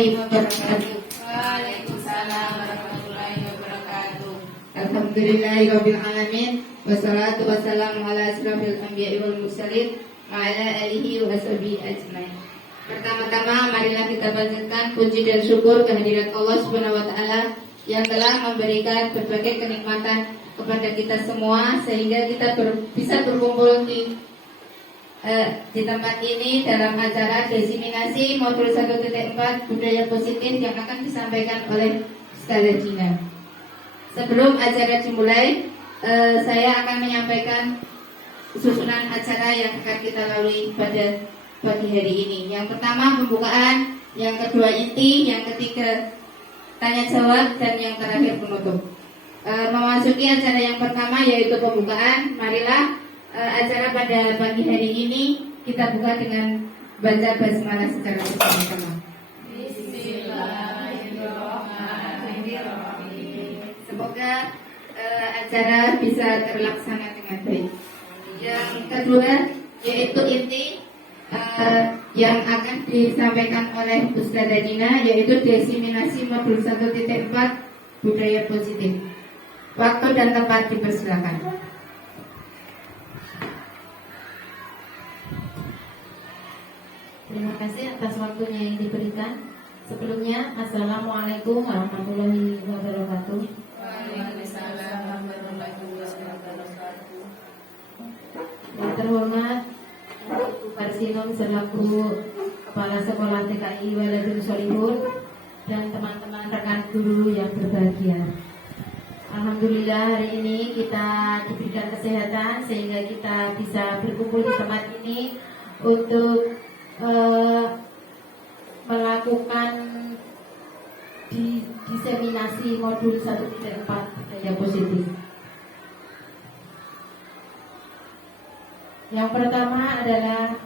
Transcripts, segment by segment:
warahmatullahi wabarakatuh. Waalaikumsalam warahmatullahi wabarakatuh. Alhamdulillahirabbil alamin wassalatu wassalamu ala asyrafil anbiya'i wal mursalin wa ala alihi wa sahbihi ajmain. Pertama-tama marilah kita panjatkan puji dan syukur kehadirat Allah Subhanahu wa taala yang telah memberikan berbagai kenikmatan kepada kita semua sehingga kita bisa berkumpul di tempat ini dalam acara diseminasi modul 1.4 budaya positif yang akan disampaikan oleh Ustazah Gina. Sebelum acara dimulai, saya akan menyampaikan susunan acara yang akan kita lalui pada pagi hari ini. Yang pertama pembukaan, yang kedua inti, yang ketiga tanya jawab, dan yang terakhir penutup. Memasuki acara yang pertama yaitu pembukaan, marilah acara pada pagi hari ini kita buka dengan baca basmalah secara bersama-sama. Bismillahirrahmanirrahim. Semoga acara bisa terlaksana dengan baik. Yang kedua yaitu inti yang akan disampaikan oleh Ustazah Dina, yaitu diseminasi modul 1.4 budaya positif. Waktu dan tempat dipersilakan. Terima kasih atas waktunya yang diberikan. Sebelumnya, Assalamualaikum warahmatullahi wabarakatuh. Waalaikumsalam warahmatullahi wabarakatuh. Yang terhormat Ibu Parsinong selaku Kepala Sekolah TKI Waladun Solihun dan teman-teman rekan guru yang berbahagia. Alhamdulillah hari ini kita diberikan kesehatan sehingga kita bisa berkumpul di tempat ini untuk melakukan diseminasi modul 1.4 budaya positif. Yang pertama adalah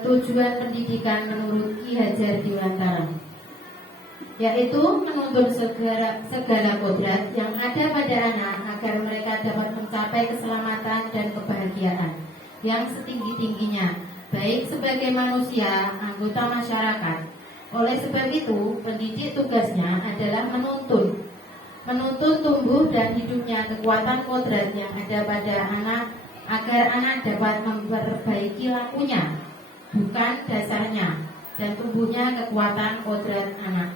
tujuan pendidikan menurut Ki Hajar Dewantara, yaitu menuntun segala kodrat yang ada pada anak agar mereka dapat mencapai keselamatan dan kebahagiaan yang setinggi-tingginya, baik sebagai manusia, anggota masyarakat. Oleh sebab itu, pendidik tugasnya adalah menuntun tumbuh dan hidupnya kekuatan kodrat yang ada pada anak agar anak dapat memperbaiki lakunya, bukan dasarnya, dan tumbuhnya kekuatan kodrat anak.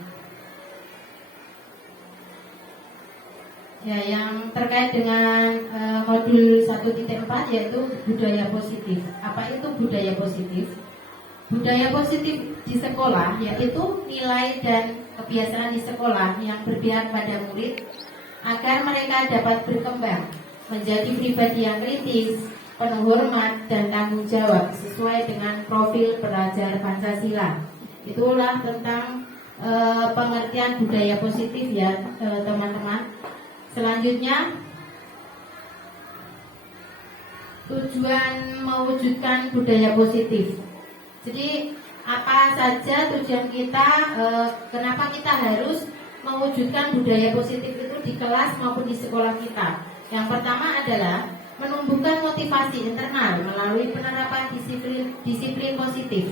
Ya, yang terkait dengan modul 1.4 yaitu budaya positif. Apa itu budaya positif? Budaya positif di sekolah yaitu nilai dan kebiasaan di sekolah yang berpihak pada murid agar mereka dapat berkembang menjadi pribadi yang kritis, penuh hormat dan tanggung jawab sesuai dengan profil pelajar Pancasila. Itulah tentang pengertian budaya positif ya teman-teman. Selanjutnya, tujuan mewujudkan budaya positif. Jadi apa saja tujuan kita, kenapa kita harus mewujudkan budaya positif itu di kelas maupun di sekolah kita. Yang pertama adalah menumbuhkan motivasi internal melalui penerapan disiplin positif.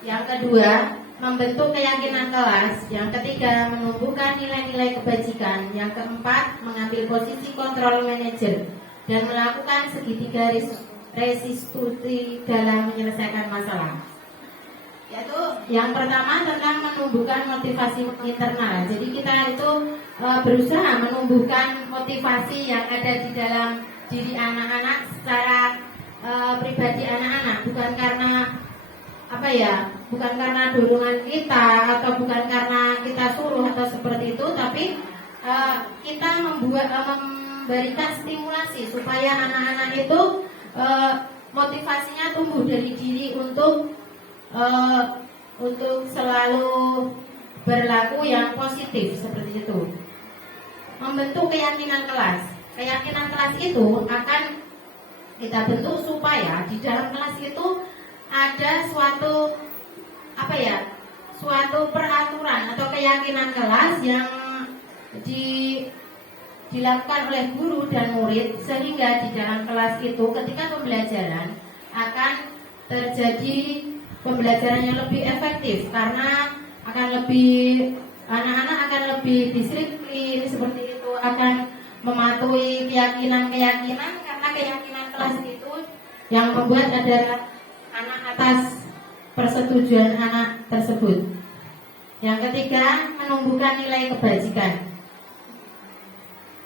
Yang kedua, membentuk keyakinan kelas. Yang ketiga, menumbuhkan nilai-nilai kebajikan. Yang keempat, mengambil posisi kontrol manajer dan melakukan segitiga restitusi dalam menyelesaikan masalah. Yaitu yang pertama tentang menumbuhkan motivasi internal. Jadi kita itu berusaha menumbuhkan motivasi yang ada di dalam diri anak-anak secara pribadi anak-anak, bukan karena bukan karena dorongan kita atau bukan karena kita suruh atau seperti itu, tapi kita memberikan stimulasi supaya anak-anak itu motivasinya tumbuh dari diri untuk selalu berlaku yang positif seperti itu. Membentuk keyakinan kelas. Keyakinan kelas itu akan kita bentuk supaya di dalam kelas itu ada suatu peraturan atau keyakinan kelas yang dilakukan oleh guru dan murid, sehingga di dalam kelas itu ketika pembelajaran akan terjadi pembelajaran yang lebih efektif karena anak-anak akan lebih disiplin seperti itu, akan mematuhi keyakinan karena keyakinan kelas itu yang membuat adalah anak atas persetujuan anak tersebut. Yang ketiga, menumbuhkan nilai kebajikan.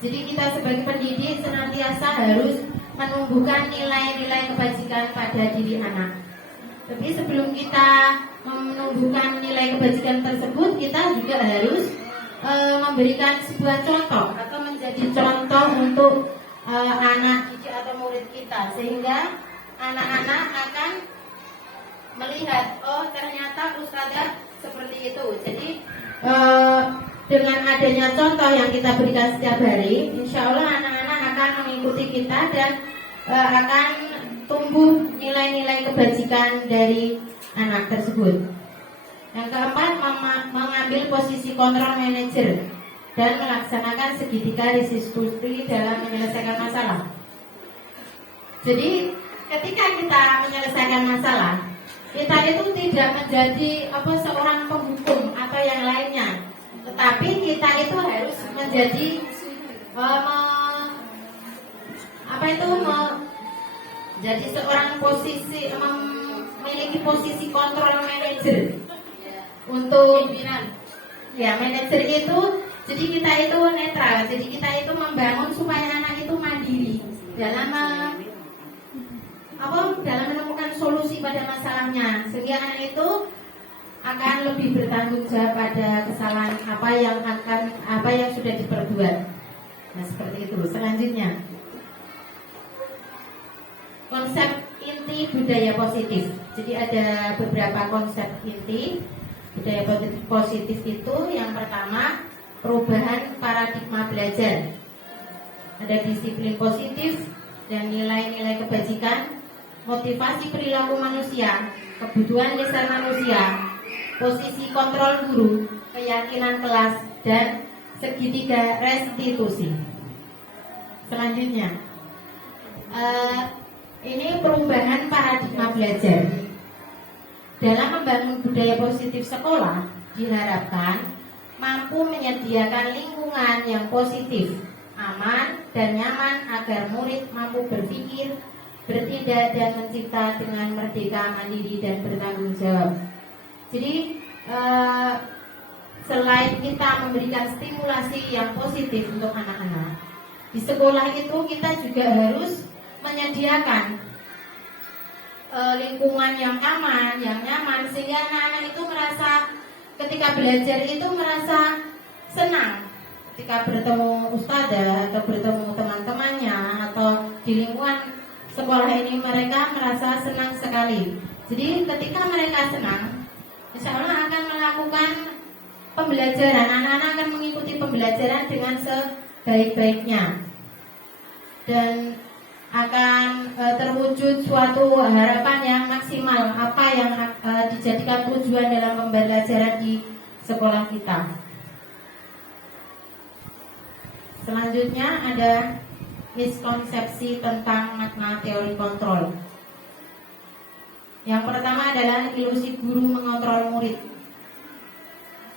Jadi kita sebagai pendidik senantiasa harus menumbuhkan nilai-nilai kebajikan pada diri anak. Tapi sebelum kita menumbuhkan nilai kebajikan tersebut, kita juga harus memberikan sebuah contoh atau menjadi contoh untuk anak didik atau murid kita, sehingga anak-anak akan melihat, oh ternyata ustadzah seperti itu. Jadi dengan adanya contoh yang kita berikan setiap hari, insya Allah anak-anak akan mengikuti kita dan akan tumbuh nilai-nilai kebajikan dari anak tersebut. Yang keempat, mengambil posisi kontrol manager dan melaksanakan segitiga restitusi dalam menyelesaikan masalah. Jadi ketika kita menyelesaikan masalah, kita itu tidak menjadi seorang penghukum atau yang lainnya, tetapi kita itu harus menjadi jadi seorang memiliki posisi kontrol manager untuk pimpinan. Ya, manajer itu jadi kita itu netral, jadi kita itu membangun supaya anak itu mandiri dalam menemukan solusi pada masalahnya, sehingga anak itu akan lebih bertanggung jawab pada kesalahan apa yang sudah diperbuat. Nah, seperti itu. Selanjutnya, konsep inti budaya positif. Jadi ada beberapa konsep inti budaya positif itu. Yang pertama, perubahan paradigma belajar. Ada disiplin positif dan nilai-nilai kebajikan, motivasi perilaku manusia, kebutuhan dasar manusia, posisi kontrol guru, keyakinan kelas, dan segitiga restitusi. Selanjutnya, ini perubahan paradigma belajar. Dalam membangun budaya positif sekolah, diharapkan mampu menyediakan lingkungan yang positif, aman, dan nyaman agar murid mampu berpikir, bertindak, dan mencipta dengan merdeka, mandiri, dan bertanggung jawab. Jadi selain kita memberikan stimulasi yang positif untuk anak-anak, di sekolah itu kita juga harus menyediakan lingkungan yang aman, yang nyaman, sehingga anak-anak itu merasa ketika belajar itu merasa senang ketika bertemu ustadzah atau bertemu teman-temannya atau di lingkungan sekolah ini, mereka merasa senang sekali. Jadi ketika mereka senang, insya Allah akan melakukan pembelajaran, anak-anak akan mengikuti pembelajaran dengan sebaik-baiknya dan akan terwujud suatu harapan yang maksimal apa yang dijadikan tujuan dalam pembelajaran di sekolah kita. Selanjutnya ada miskonsepsi tentang makna teori kontrol. Yang pertama adalah ilusi guru mengontrol murid.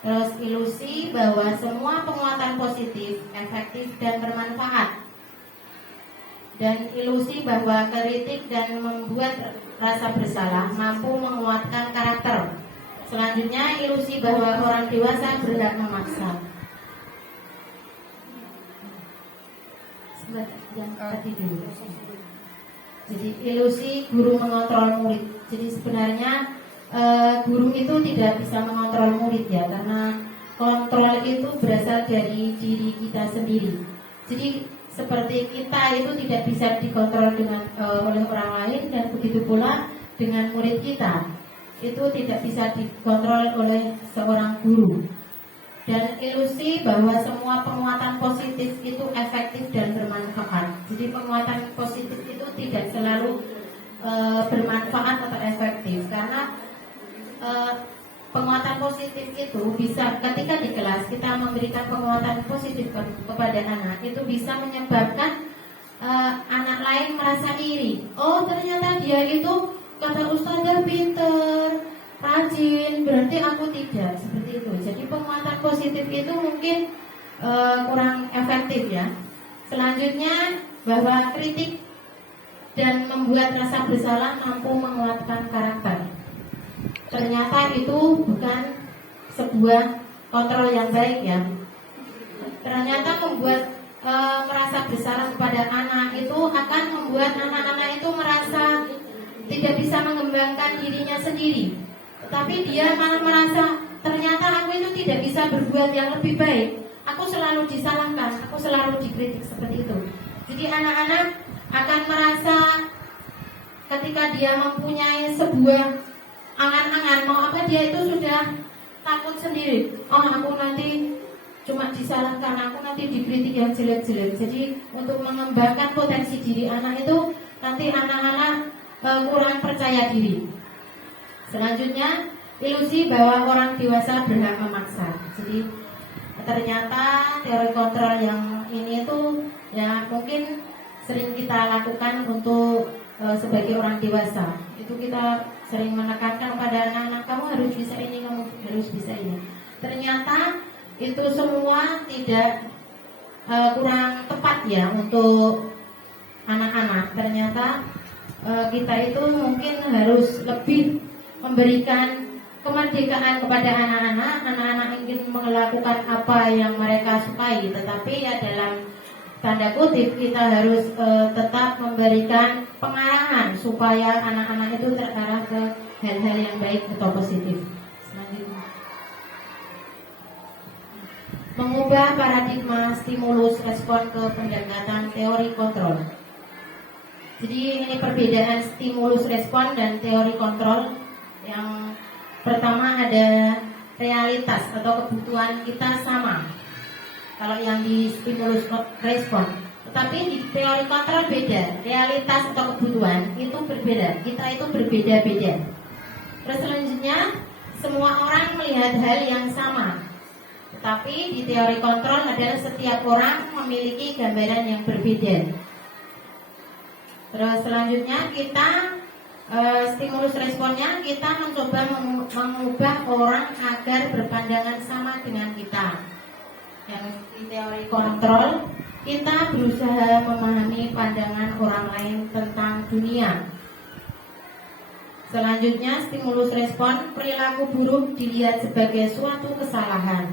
Terus ilusi bahwa semua penguatan positif, efektif, dan bermanfaat. Dan ilusi bahwa kritik dan membuat rasa bersalah mampu menguatkan karakter. Selanjutnya, ilusi bahwa orang dewasa berhak memaksa. Yang tadi dulu. Jadi ilusi guru mengontrol murid. Jadi sebenarnya guru itu tidak bisa mengontrol murid ya, karena kontrol itu berasal dari diri kita sendiri. Jadi seperti kita itu tidak bisa dikontrol oleh orang lain, dan begitu pula dengan murid kita itu tidak bisa dikontrol oleh seorang guru. Dan ilusi bahwa semua penguatan positif itu efektif dan bermanfaat. Jadi penguatan positif itu tidak selalu bermanfaat atau efektif, karena penguatan positif itu bisa ketika di kelas kita memberikan penguatan positif kepada anak, itu bisa menyebabkan anak lain merasa iri. Oh ternyata dia itu kata ustazah pinter, rajin, berarti aku tidak, seperti itu. Jadi penguatan positif itu mungkin kurang efektif ya. Selanjutnya, bahwa kritik dan membuat rasa bersalah mampu menguatkan karakter. Ternyata itu bukan sebuah kontrol yang baik ya. Ternyata membuat merasa bersalah kepada anak itu akan membuat anak-anak itu merasa tidak bisa mengembangkan dirinya sendiri. Tetapi dia malah merasa ternyata aku itu tidak bisa berbuat yang lebih baik. Aku selalu disalahkan, aku selalu dikritik seperti itu. Jadi anak-anak akan merasa ketika dia mempunyai sebuah angan-angan mau apa, dia itu sudah takut sendiri. Oh, aku nanti cuma disalahkan, aku nanti dikritik yang jelek-jelek. Jadi untuk mengembangkan potensi diri anak itu nanti anak-anak kurang percaya diri. Selanjutnya, ilusi bahwa orang dewasa berhak memaksa. Jadi ternyata teori kontrol yang ini itu ya mungkin sering kita lakukan untuk sebagai orang dewasa. Itu kita sering menekankan pada anak-anak, kamu harus bisa ini, kamu harus bisa ini. Ternyata itu semua tidak kurang tepat ya untuk anak-anak. Ternyata kita itu mungkin harus lebih memberikan kemerdekaan kepada anak-anak. Anak-anak ingin melakukan apa yang mereka sukai, tetapi ya dalam tanda kutip kita harus tetap memberikan pengarahan supaya anak-anak itu terarah ke hal-hal yang baik atau positif. Selanjutnya, mengubah paradigma stimulus respon ke pendekatan teori kontrol. Jadi ini perbedaan stimulus respon dan teori kontrol. Yang pertama ada realitas atau kebutuhan kita sama. Kalau yang di stimulus respon, tetapi di teori kontrol beda. Realitas atau kebutuhan itu berbeda. Kita itu berbeda-beda. Terus selanjutnya, semua orang melihat hal yang sama. Tetapi di teori kontrol adalah setiap orang memiliki gambaran yang berbeda. Terus selanjutnya kita stimulus responnya kita mencoba mengubah orang agar berpandangan sama dengan kita. Yang di teori kontrol kita berusaha memahami pandangan orang lain tentang dunia. Selanjutnya stimulus respon, perilaku buruk dilihat sebagai suatu kesalahan.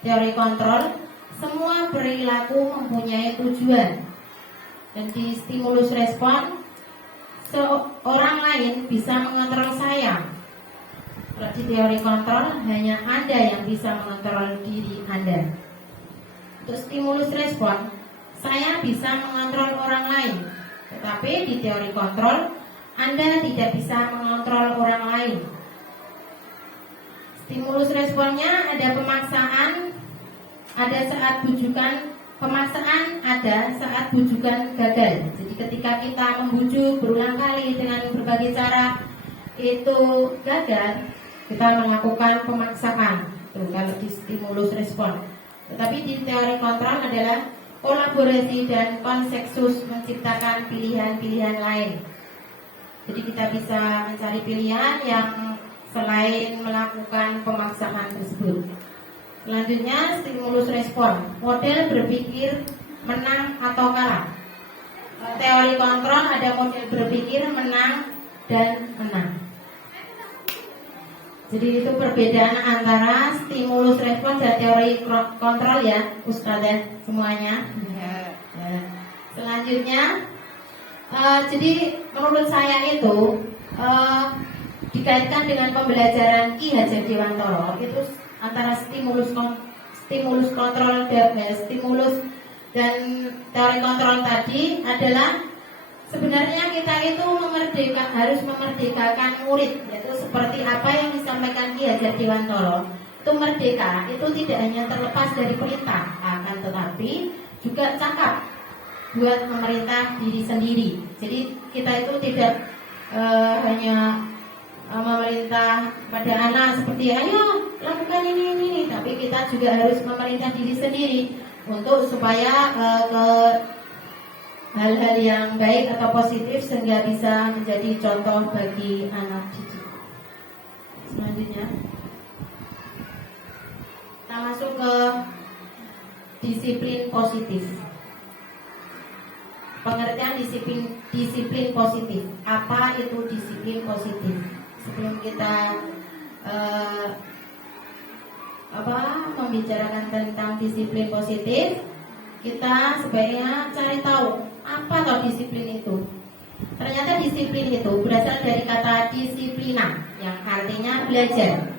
Teori kontrol, semua perilaku mempunyai tujuan. Dan di stimulus respon, seorang lain bisa mengontrol saya. Kalau di teori kontrol, hanya Anda yang bisa mengontrol diri Anda. Untuk stimulus respon, saya bisa mengontrol orang lain. Tetapi di teori kontrol, Anda tidak bisa mengontrol orang lain. Stimulus responnya ada pemaksaan, ada saat bujukan. Pemaksaan ada saat bujukan gagal. Jadi ketika kita membujuk berulang kali dengan berbagai cara itu gagal, kita melakukan pemaksaan. Tuh, kalau di stimulus respon. Tetapi di teori kontrol adalah kolaborasi dan konsensus menciptakan pilihan-pilihan lain. Jadi kita bisa mencari pilihan yang selain melakukan pemaksaan tersebut. Selanjutnya stimulus respon, model berpikir menang atau kalah. Teori kontrol ada model berpikir menang dan menang. Jadi itu perbedaan antara stimulus respon dan teori kontrol ya, Ustazah semuanya. Ya. Selanjutnya, jadi menurut saya itu dikaitkan dengan pembelajaran Ki Hajar Dewantara itu antara stimulus kontrol stimulus dan teori kontrol tadi adalah sebenarnya kita itu harus memerdekakan murid, yaitu seperti apa yang disampaikan Ki Hajar Dewantara. Itu merdeka, itu tidak hanya terlepas dari perintah, akan tetapi juga cakap buat memerintah diri sendiri. Jadi kita itu tidak hanya memerintah pada anak seperti ayo lakukan ini, tapi kita juga harus memerintah diri sendiri untuk supaya ke hal-hal yang baik atau positif sehingga bisa menjadi contoh bagi anak didik. Selanjutnya kita masuk ke disiplin positif. Pengertian disiplin positif. Apa itu disiplin positif? Sebelum kita membicarakan tentang disiplin positif, kita sebaiknya cari tahu apa toh disiplin itu. Ternyata disiplin itu berasal dari kata disiplina yang artinya belajar.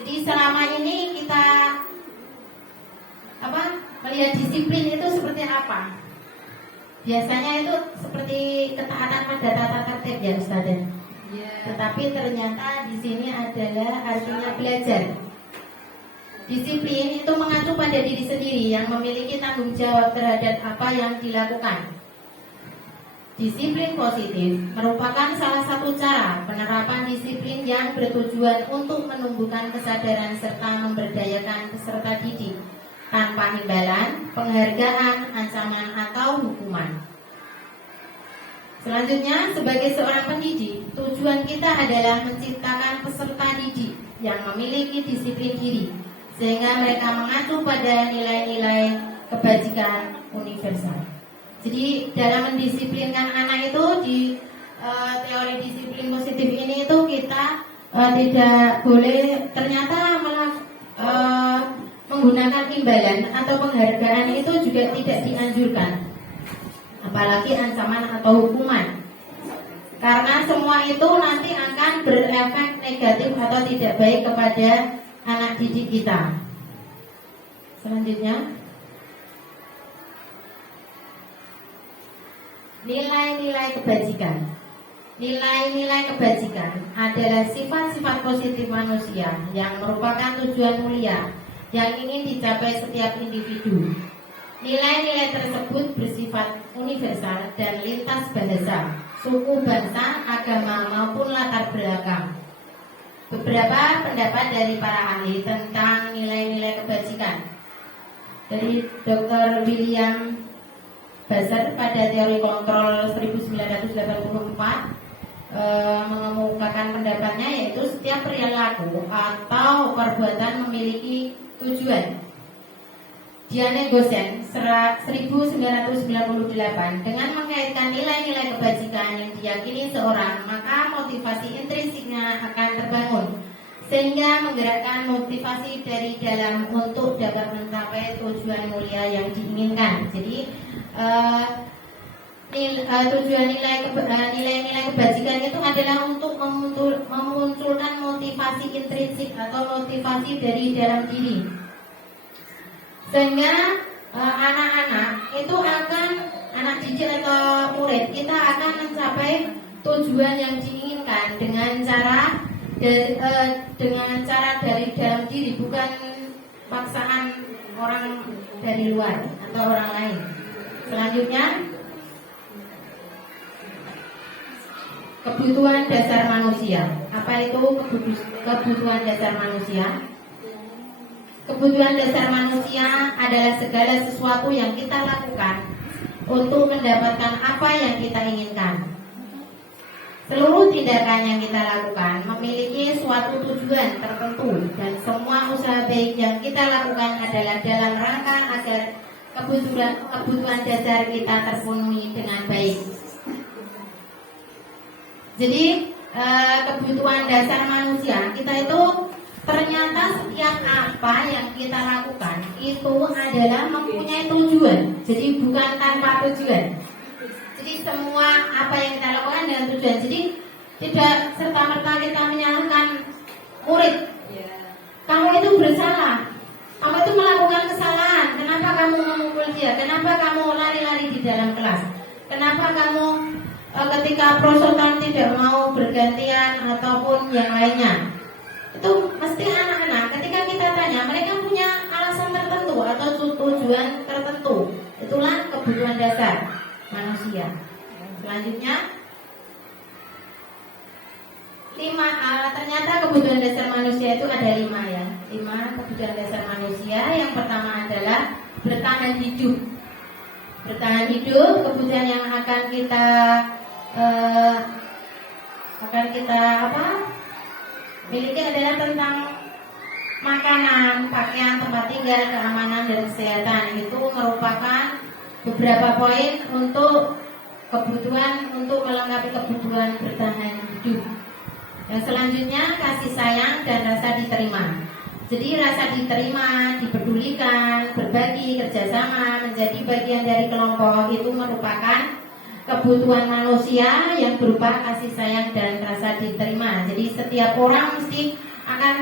Jadi selama ini kita melihat disiplin itu seperti apa? Biasanya itu seperti ketaatan pada tata tertib ya Ustazah. Tetapi ternyata di sini adalah artinya belajar. Disiplin itu mengacu pada diri sendiri yang memiliki tanggung jawab terhadap apa yang dilakukan. Disiplin positif merupakan salah satu cara penerapan disiplin yang bertujuan untuk menumbuhkan kesadaran serta memberdayakan peserta didik tanpa imbalan, penghargaan, ancaman, atau hukuman. Selanjutnya, sebagai seorang pendidik, tujuan kita adalah menciptakan peserta didik yang memiliki disiplin diri, sehingga mereka mengacu pada nilai-nilai kebajikan universal. Jadi dalam mendisiplinkan anak itu di teori disiplin positif ini itu kita tidak boleh ternyata menggunakan imbalan atau penghargaan itu juga tidak dianjurkan, apalagi ancaman atau hukuman, karena semua itu nanti akan berefek negatif atau tidak baik kepada anak didik kita. Selanjutnya, nilai-nilai kebajikan. Nilai-nilai kebajikan adalah sifat-sifat positif manusia yang merupakan tujuan mulia yang ingin dicapai setiap individu. Nilai-nilai tersebut bersifat universal dan lintas bahasa, suku, bangsa, agama maupun latar belakang. Beberapa pendapat dari para ahli tentang nilai-nilai kebajikan. Dari Dr. William Basser pada teori kontrol 1984 mengemukakan pendapatnya, yaitu setiap perilaku atau perbuatan memiliki tujuan. Diane Gosen 1998 dengan mengkaitkan nilai-nilai kebajikan yang diyakini seorang, maka motivasi intrinsiknya akan terbangun sehingga menggerakkan motivasi dari dalam untuk dapat mencapai tujuan mulia yang diinginkan. Jadi tujuan nilai-nilai kebajikan itu adalah untuk memunculkan motivasi intrinsik atau motivasi dari dalam diri, sehingga anak-anak itu anak didik atau murid kita akan mencapai tujuan yang diinginkan dengan cara dari dalam diri, bukan paksaan orang dari luar atau orang lain. Selanjutnya, kebutuhan dasar manusia. Apa itu kebutuhan dasar manusia? Kebutuhan dasar manusia adalah segala sesuatu yang kita lakukan untuk mendapatkan apa yang kita inginkan. Seluruh tindakan yang kita lakukan memiliki suatu tujuan tertentu, dan semua usaha baik yang kita lakukan adalah dalam rangka agar kebutuhan dasar kita terpenuhi dengan baik. Jadi kebutuhan dasar manusia kita itu ternyata setiap apa yang kita lakukan itu adalah mempunyai tujuan. Jadi bukan tanpa tujuan. Jadi semua apa yang kita lakukan dengan tujuan. Jadi tidak serta-merta kita menyalahkan murid. Kamu itu bersalah, kamu itu melakukan kesalahan. Kenapa kamu memukul dia? Kenapa kamu lari-lari di dalam kelas? Kenapa kamu ketika prosotan tidak mau bergantian ataupun yang lainnya? Itu mesti anak-anak ketika kita tanya, mereka punya alasan tertentu atau tujuan tertentu. Itulah kebutuhan dasar manusia. Selanjutnya, 5. Ternyata kebutuhan dasar manusia itu ada 5 ya. 5 kebutuhan dasar manusia. Yang pertama adalah bertahan hidup. Bertahan hidup, kebutuhan yang akan kita Miliki adalah tentang makanan, pakaian, tempat tinggal, keamanan, dan kesehatan. Itu merupakan beberapa poin untuk kebutuhan untuk melengkapi kebutuhan bertahan hidup. Yang selanjutnya kasih sayang dan rasa diterima. Jadi rasa diterima, dipedulikan, berbagi, kerjasama, menjadi bagian dari kelompok itu merupakan kebutuhan manusia yang berupa kasih sayang dan rasa diterima. Jadi setiap orang mesti akan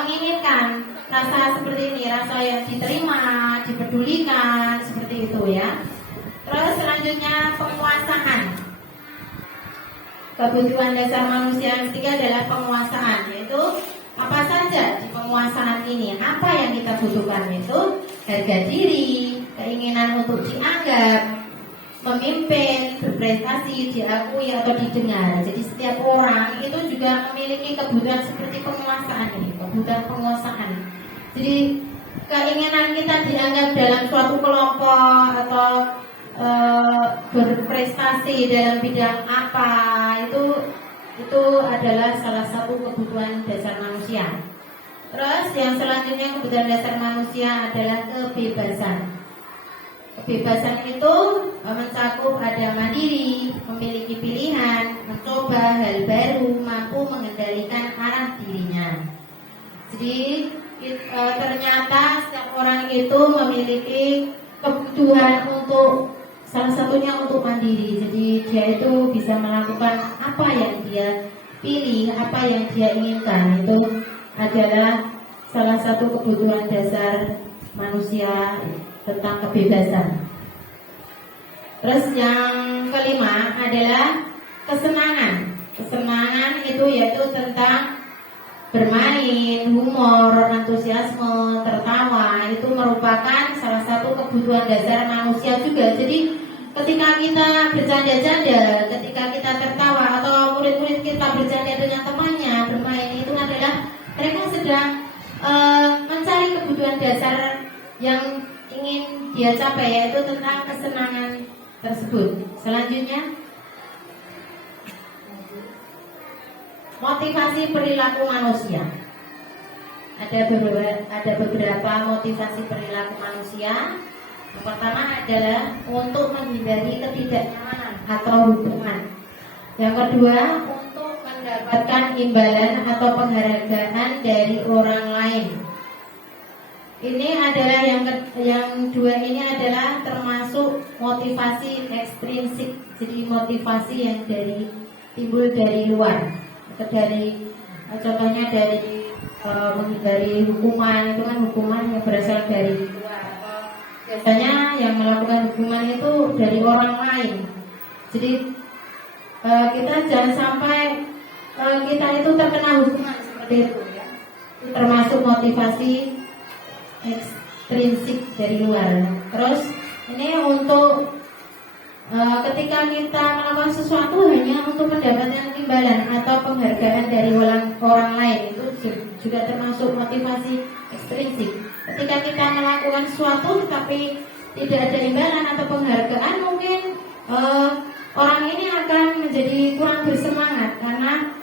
menginginkan rasa seperti ini, rasa yang diterima, dipedulikan, seperti itu ya. Terus selanjutnya penguasaan. Kebutuhan dasar manusia yang ketiga adalah penguasaan, yaitu apa saja di penguasaan ini, apa yang kita butuhkan itu harga diri, keinginan untuk dianggap, memimpin, berprestasi, diakui atau didengar. Jadi setiap orang itu juga memiliki kebutuhan seperti penguasaan ini, kebutuhan penguasaan. Jadi keinginan kita dianggap dalam suatu kelompok atau berprestasi dalam bidang apa itu adalah salah satu kebutuhan dasar manusia. Terus yang selanjutnya kebutuhan dasar manusia adalah kebebasan. Kebebasan itu mencakup ada mandiri, memiliki pilihan, mencoba hal baru, mampu mengendalikan arah dirinya. Jadi ternyata setiap orang itu memiliki kebutuhan untuk salah satunya untuk mandiri. Jadi dia itu bisa melakukan apa yang dia pilih, apa yang dia inginkan. Itu adalah salah satu kebutuhan dasar manusia tentang kebebasan. Terus yang kelima adalah kesenangan. Kesenangan itu yaitu tentang bermain, humor, antusiasme, tertawa. Itu merupakan salah satu kebutuhan dasar manusia juga. Jadi ketika kita bercanda-canda, ketika kita tertawa, atau murid-murid kita bercanda dengan temannya, bermain, itu adalah mereka sedang mencari kebutuhan dasar yang ingin dia capai, yaitu tentang kesenangan tersebut. Selanjutnya, motivasi perilaku manusia. Ada beberapa motivasi perilaku manusia. Yang pertama adalah untuk menghindari ketidaknyamanan atau hubungan. Yang kedua, untuk mendapatkan imbalan atau penghargaan dari orang lain. Ini adalah yang dua ini adalah termasuk motivasi ekstrinsik. Jadi motivasi yang timbul dari luar. Contohnya dari menghindari hukuman, itu kan hukuman yang berasal dari luar. Biasanya yang melakukan hukuman itu dari orang lain. Jadi kita jangan sampai kita itu terkena hukuman seperti itu ya. Termasuk motivasi ekstrinsik dari luar. Terus ini untuk ketika kita melakukan sesuatu hanya untuk mendapatkan imbalan atau penghargaan dari orang lain, itu juga termasuk motivasi ekstrinsik. Ketika kita melakukan sesuatu tapi tidak ada imbalan atau penghargaan, mungkin orang ini akan menjadi kurang bersemangat karena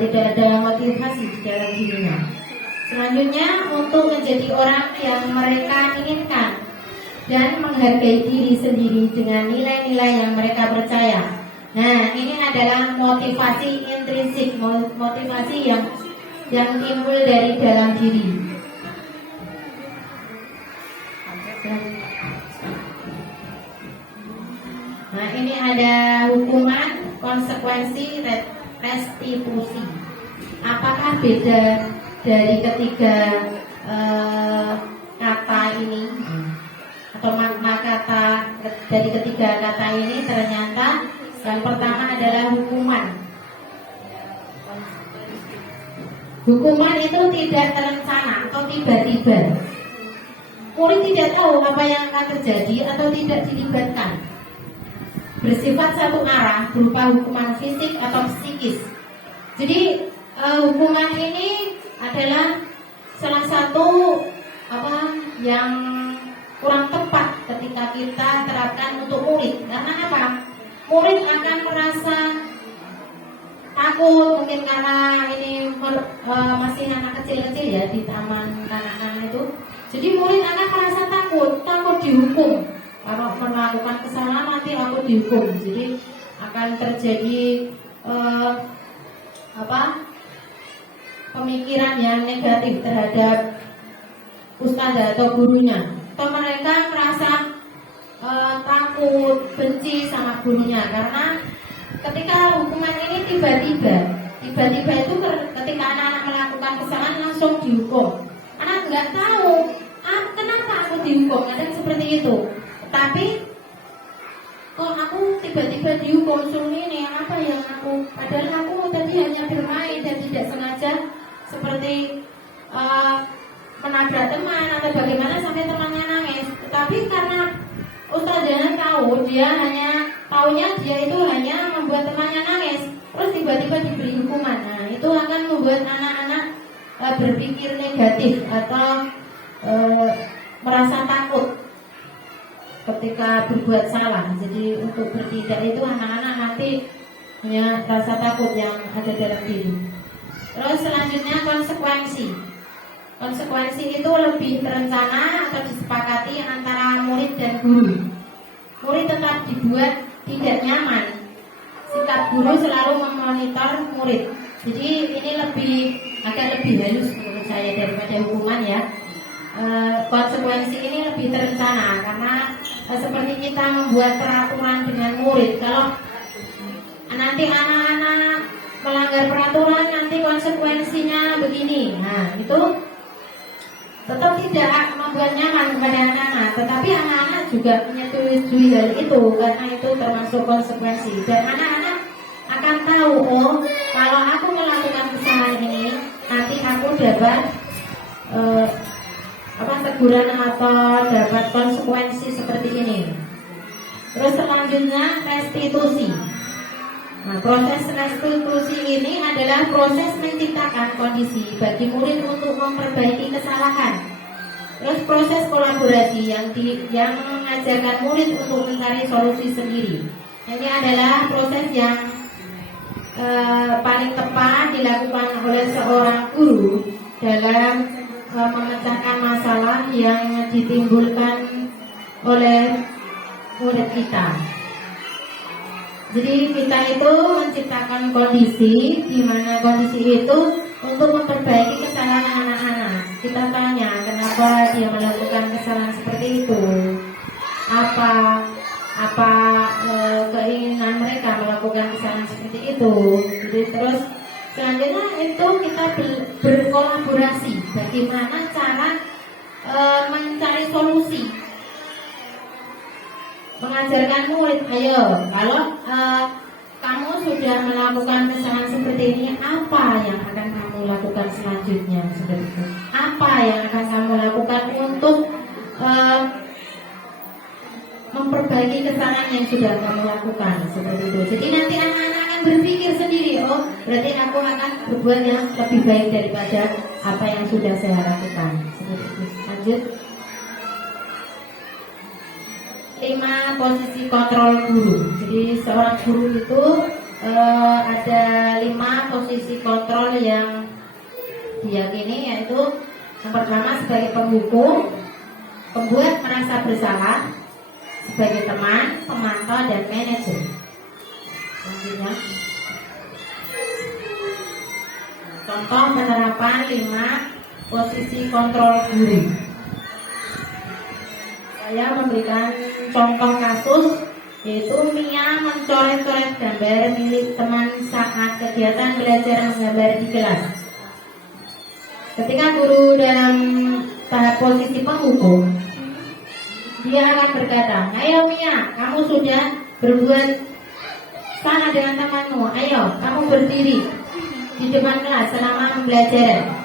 tidak ada motivasi di dalam dirinya. Selanjutnya, untuk menjadi orang yang mereka inginkan dan menghargai diri sendiri dengan nilai-nilai yang mereka percaya. Nah, ini adalah motivasi intrinsik, motivasi yang timbul dari dalam diri. Nah, ini ada hukuman, konsekuensi, restitusi. Apakah beda dari ketiga kata ini? Atau makna kata dari ketiga kata ini? Ternyata yang pertama adalah hukuman. Hukuman itu tidak terencana atau tiba-tiba. Murid tidak tahu apa yang akan terjadi atau tidak dilibatkan. Bersifat satu arah berupa hukuman fisik atau psikis. Jadi hukuman ini adalah salah satu yang kurang tepat ketika kita terapkan untuk murid. Karena apa? Murid akan merasa takut takut, mungkin karena ini masih anak kecil-kecil ya di taman kanak-kanak itu. Jadi murid akan merasa takut dihukum. Kalau melakukan kesalahan nanti aku dihukum. Jadi akan terjadi pemikiran yang negatif terhadap ustazah atau gurunya. Atau mereka merasa takut, benci sama gurunya karena ketika hukuman ini tiba-tiba itu ketika anak-anak melakukan kesalahan langsung dihukum. Anak nggak tahu kenapa aku dihukum, kadang seperti itu. Tapi kok aku tiba-tiba dihukum ini apa yang aku? Padahal aku tadi hanya bermain dan tidak sengaja seperti menabrak teman atau bagaimana sampai temannya nangis. Tapi karena ustazahnya tahu taunya dia itu hanya membuat temannya nangis, terus tiba-tiba diberi hukuman. Nah, itu akan membuat anak-anak berpikir negatif atau merasa takut ketika berbuat salah. Jadi untuk bertindak itu anak-anak nanti punya rasa takut yang ada dalam diri. Terus selanjutnya konsekuensi itu lebih terencana atau disepakati antara murid dan guru. Murid tetap dibuat tidak nyaman. Sikap guru selalu memonitor murid. Jadi ini agak lebih halus menurut saya daripada hukuman ya. Konsekuensi ini lebih terencana karena seperti kita membuat peraturan dengan murid. Kalau nanti anak-anak melanggar peraturan, nanti konsekuensinya begini. Nah, itu tetap tidak membuat nyaman kepada anak-anak. Tetapi anak-anak juga menyetujui hal itu karena itu termasuk konsekuensi. Dan anak-anak akan tahu, oh, kalau aku melakukan kesalahan ini, nanti aku dapat teguran atau dapat konsekuensi seperti ini. Terus selanjutnya restitusi. Nah, proses restitusi ini adalah proses menciptakan kondisi bagi murid untuk memperbaiki kesalahan. Terus proses kolaborasi yang mengajarkan murid untuk mencari solusi sendiri. Ini adalah proses yang paling tepat dilakukan oleh seorang guru dalam memecahkan masalah yang ditimbulkan oleh murid kita. Jadi kita itu menciptakan kondisi di mana kondisi itu untuk memperbaiki kesalahan anak-anak. Kita tanya kenapa dia melakukan kesalahan seperti itu, apa keinginan mereka melakukan kesalahan seperti itu. Jadi terus selanjutnya itu kita berkolaborasi bagaimana cara mencari solusi, mengajarkan murid, ayo kalau kamu sudah melakukan kesalahan seperti ini, apa yang akan kamu lakukan selanjutnya, seperti itu. Apa yang akan kamu lakukan untuk memperbaiki kesalahan yang sudah kamu lakukan, seperti itu. Jadi nanti anak-anak akan berpikir sendiri, oh berarti aku akan berbuat yang lebih baik daripada apa yang sudah saya lakukan, seperti itu. Lanjut. 5 posisi kontrol guru. Jadi seorang guru itu ada 5 posisi kontrol yang diyakini, yaitu yang pertama sebagai penghukum, pembuat merasa bersalah, sebagai teman, pemantau, dan manajer. Selanjutnya, contoh penerapan 5 posisi kontrol guru. Saya memberikan contoh kasus, yaitu Mia mencoret-coret gambar milik teman saat kegiatan belajar menggambar di kelas. Ketika guru dalam tahap posisi penghukum, dia akan berkata, ayo Mia, kamu sudah berbuat salah dengan temanmu, ayo kamu berdiri di depan kelas selama pembelajaran.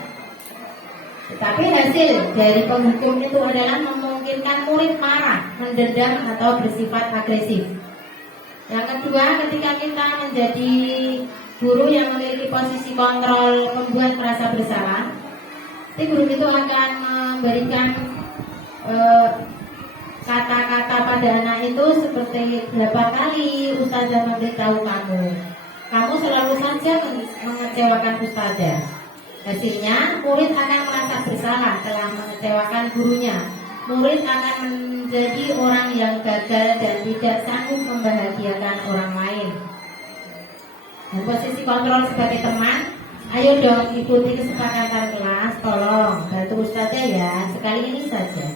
Tetapi hasil dari penghukum itu adalah memungkinkan murid marah, mendendam, atau bersifat agresif. Yang kedua, ketika kita menjadi guru yang memiliki posisi kontrol membuat merasa bersalah, guru itu akan memberikan kata-kata pada anak itu seperti berapa kali ustazah memberitahu kamu, kamu selalu saja mengecewakan ustazah. Hasilnya, murid akan merasa bersalah telah mengecewakan gurunya. Murid akan menjadi orang yang gagal dan tidak sanggup membahagiakan orang lain. Dan posisi kontrol sebagai teman, ayo dong ikuti kesepakatan kelas, tolong bantu ustazah ya, sekali ini saja.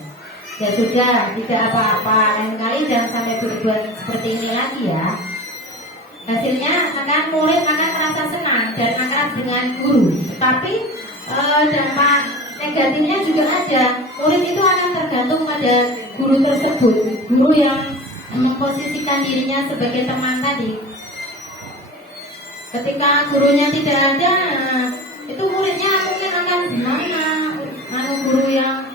Ya sudah, tidak apa-apa, lain kali jangan sampai berbuat seperti ini lagi ya. Hasilnya murid akan merasa senang dan akrab dengan guru. Tetapi dampak negatifnya juga ada. Murid itu akan tergantung pada guru tersebut, guru yang memposisikan dirinya sebagai teman tadi. Ketika gurunya tidak ada, itu muridnya mungkin akan gimana? Guru yang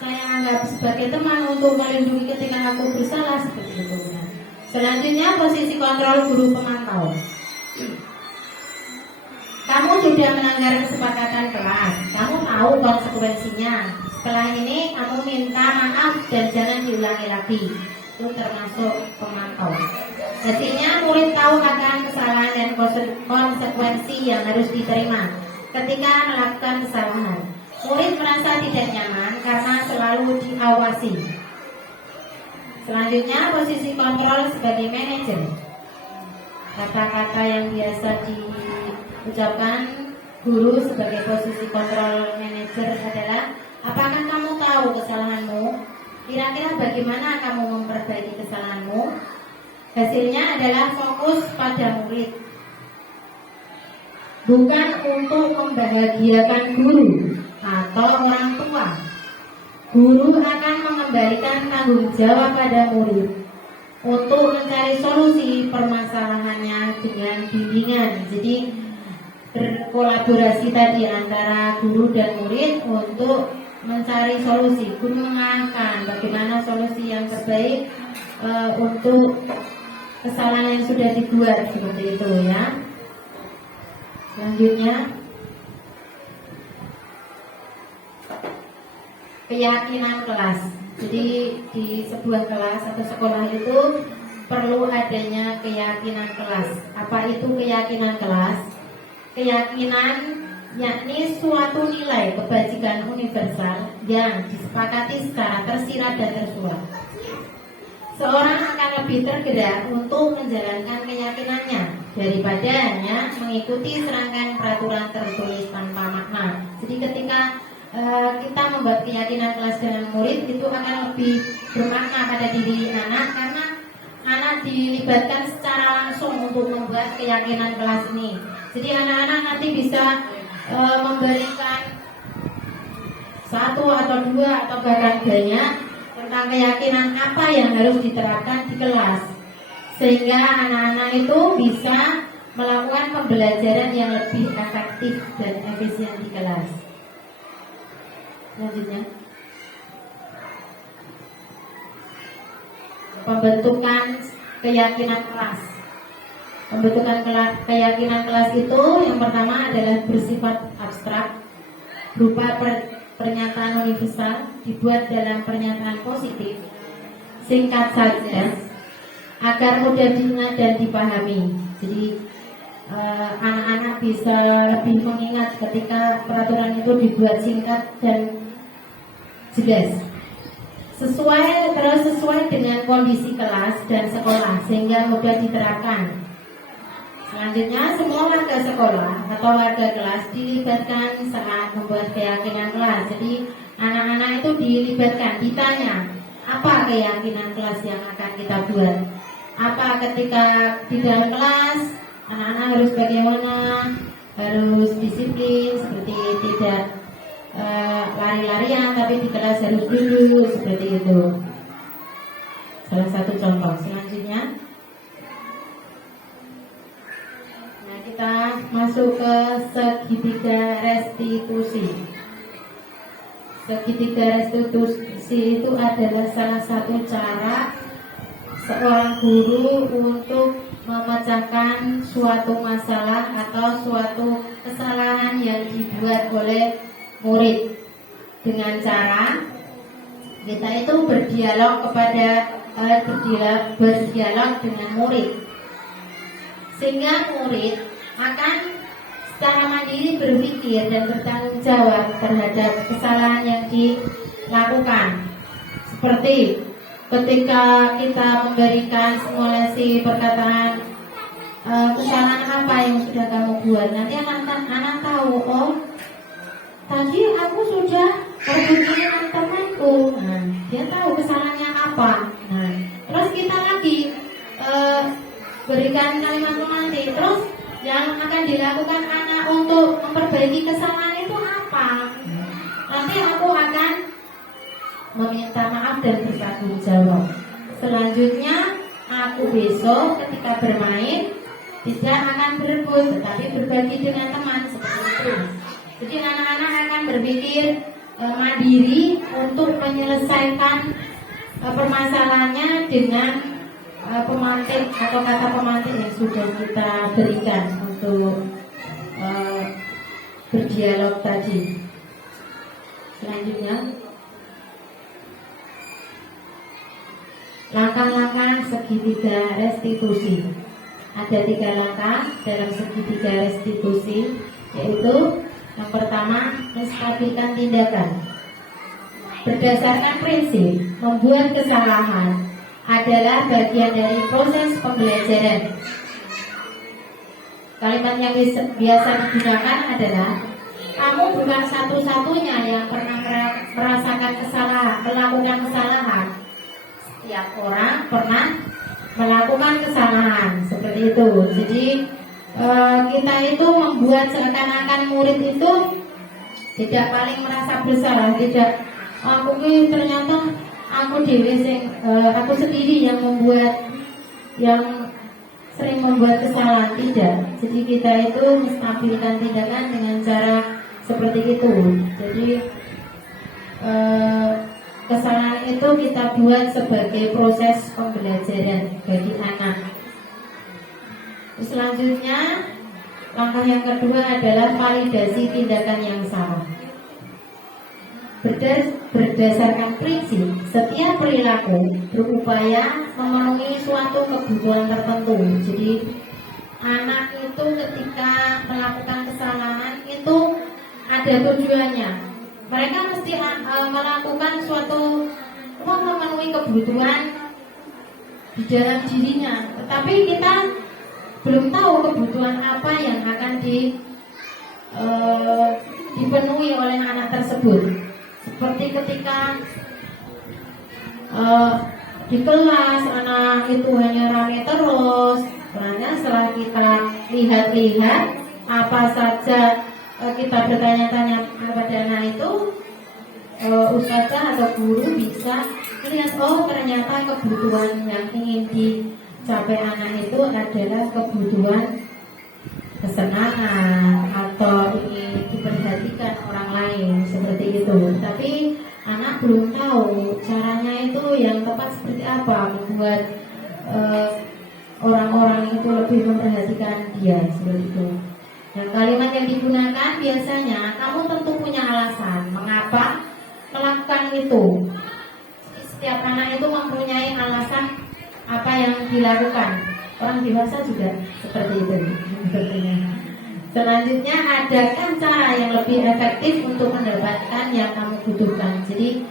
saya anggap sebagai teman untuk melindungi ketika aku bersalah, seperti itu. Selanjutnya posisi kontrol guru pemantau. Kamu sudah melanggar kesepakatan kelas, kamu tahu konsekuensinya. Setelah ini kamu minta maaf dan jangan diulangi lagi. Itu termasuk pemantau. Hasilnya murid tahu akan kesalahan dan konsekuensi yang harus diterima ketika melakukan kesalahan. Murid merasa tidak nyaman karena selalu diawasi. Selanjutnya posisi kontrol sebagai manajer. Kata-kata yang biasa diucapkan guru sebagai posisi kontrol manajer adalah, apakah kamu tahu kesalahanmu? Kira-kira bagaimana kamu memperbaiki kesalahanmu? Hasilnya adalah fokus pada murid, bukan untuk membahagiakan guru atau orang tua. Guru akan mengembalikan tanggung jawab pada murid untuk mencari solusi permasalahannya dengan bimbingan. Jadi berkolaborasi tadi antara guru dan murid untuk mencari solusi. Guru mengarahkan bagaimana solusi yang terbaik untuk kesalahan yang sudah dibuat, seperti itu ya. Selanjutnya, keyakinan kelas. Jadi di sebuah kelas atau sekolah itu perlu adanya keyakinan kelas. Apa itu keyakinan kelas? Keyakinan yakni suatu nilai kebajikan universal yang disepakati secara tersirat dan tersurat. Seorang akan lebih tergerak untuk menjalankan keyakinannya daripada hanya mengikuti serangkaian peraturan tertulis tanpa makna. Jadi ketika kita membuat keyakinan kelas dengan murid, itu akan lebih bermakna pada diri anak, karena anak dilibatkan secara langsung untuk membuat keyakinan kelas ini. Jadi anak-anak nanti bisa memberikan satu atau dua atau bahkan banyak tentang keyakinan apa yang harus diterapkan di kelas, sehingga anak-anak itu bisa melakukan pembelajaran yang lebih efektif dan efisien di kelas. Selanjutnya, pembentukan keyakinan kelas. Pembentukan keyakinan kelas itu yang pertama adalah bersifat abstrak, berupa pernyataan universal, dibuat dalam pernyataan positif, singkat saja, agar mudah diingat dan dipahami. Jadi anak-anak bisa lebih mengingat ketika peraturan itu dibuat singkat dan jelas, sesuai dengan kondisi kelas dan sekolah, sehingga mudah diterapkan. Selanjutnya, semua warga sekolah atau warga kelas dilibatkan saat membuat keyakinan kelas. Jadi anak-anak itu dilibatkan, ditanya apa keyakinan kelas yang akan kita buat, apa ketika di dalam kelas anak-anak harus bagaimana, harus disiplin, seperti tidak lari-larian, tapi di kelas harus duduk, seperti itu. Salah satu contoh. Selanjutnya, kita masuk ke segitiga restitusi. Segitiga restitusi itu adalah salah satu cara seorang guru untuk memecahkan suatu masalah atau suatu kesalahan yang dibuat oleh murid, dengan cara kita itu berdialog dengan murid. sehingga murid akan secara mandiri berpikir dan bertanggung jawab terhadap kesalahan yang dilakukan. Seperti ketika kita memberikan simulasi perkataan, kesalahan apa yang sudah kamu buat, nanti anak tahu, oh tadi aku sudah perbuatan temanku. Nah, dia tahu kesalahannya apa. Nah, terus kita lagi berikan kalimat penganti. Terus yang akan dilakukan anak untuk memperbaiki kesalahan itu apa? Nanti aku akan meminta maaf dan bertanggung jawab. Selanjutnya aku besok ketika bermain tidak akan berebut, tetapi berbagi dengan teman, seperti itu. Jadi anak-anak akan berpikir mandiri untuk menyelesaikan permasalahannya dengan pemantik atau kata pemantik yang sudah kita berikan untuk berdialog tadi. Selanjutnya, langkah-langkah segitiga restitusi. Ada 3 langkah dalam segitiga restitusi, yaitu yang pertama, menstabilkan tindakan. Berdasarkan prinsip, membuat kesalahan adalah bagian dari proses pembelajaran. Kalimat yang biasa digunakan adalah, kamu bukan satu-satunya yang pernah merasakan kesalahan, melakukan kesalahan. Setiap orang pernah melakukan kesalahan, seperti itu. Jadi kita itu membuat seakan-akan murid itu tidak paling merasa bersalah, tidak aku ternyata aku aku sendiri yang sering membuat kesalahan, tidak. Jadi kita itu menstabilkan tindakan dengan cara seperti itu. Jadi kesalahan itu kita buat sebagai proses pembelajaran bagi anak. Selanjutnya, langkah yang kedua adalah validasi tindakan yang salah. Berdasarkan prinsip, setiap perilaku berupaya memenuhi suatu kebutuhan tertentu. Jadi anak itu ketika melakukan kesalahan itu ada tujuannya. Mereka mesti melakukan suatu memenuhi kebutuhan di dalam dirinya. Tetapi kita belum tahu kebutuhan apa yang akan dipenuhi oleh anak tersebut. Seperti ketika di kelas anak itu hanya rame terus, karena setelah kita lihat-lihat apa saja kita bertanya-tanya kepada anak itu, ustazah atau guru bisa melihat, oh ternyata kebutuhan yang ingin dicapai anak itu adalah kebutuhan kesenangan atau ingin diperhatikan orang lain, seperti itu. Tapi anak belum tahu caranya itu yang tepat seperti apa membuat orang-orang itu lebih memperhatikan dia, seperti itu. Dan kalimat yang digunakan biasanya, kamu tentu punya alasan mengapa melakukan itu. Setiap anak itu mempunyai alasan apa yang dilakukan. Orang dewasa juga seperti itu. Selanjutnya, adakan cara yang lebih efektif untuk mendapatkan yang kamu butuhkan. Jadi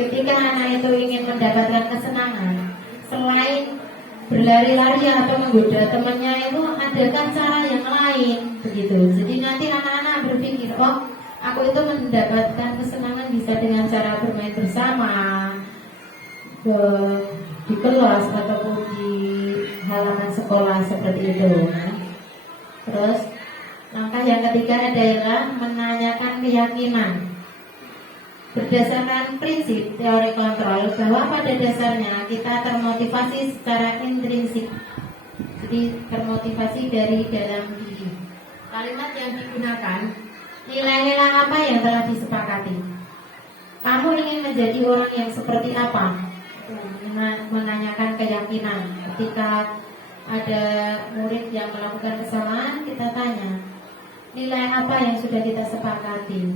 ketika anak itu ingin mendapatkan kesenangan, selain berlari-lari atau menggoda temannya, itu adakan cara yang lain, begitu. Jadi nanti anak-anak berpikir, oh aku itu mendapatkan kesenangan bisa dengan cara bermain bersama di kelas ataupun di halaman sekolah, seperti itu. Terus langkah yang ketiga adalah menanyakan keyakinan. Berdasarkan prinsip teori kontrol bahwa pada dasarnya kita termotivasi secara intrinsik, jadi termotivasi dari dalam diri. Kalimat yang digunakan, nilai-nilai apa yang telah disepakati. Kamu ingin menjadi orang yang seperti apa? Menanyakan keyakinan. Ketika ada murid yang melakukan kesalahan, kita tanya, nilai apa yang sudah kita sepakati?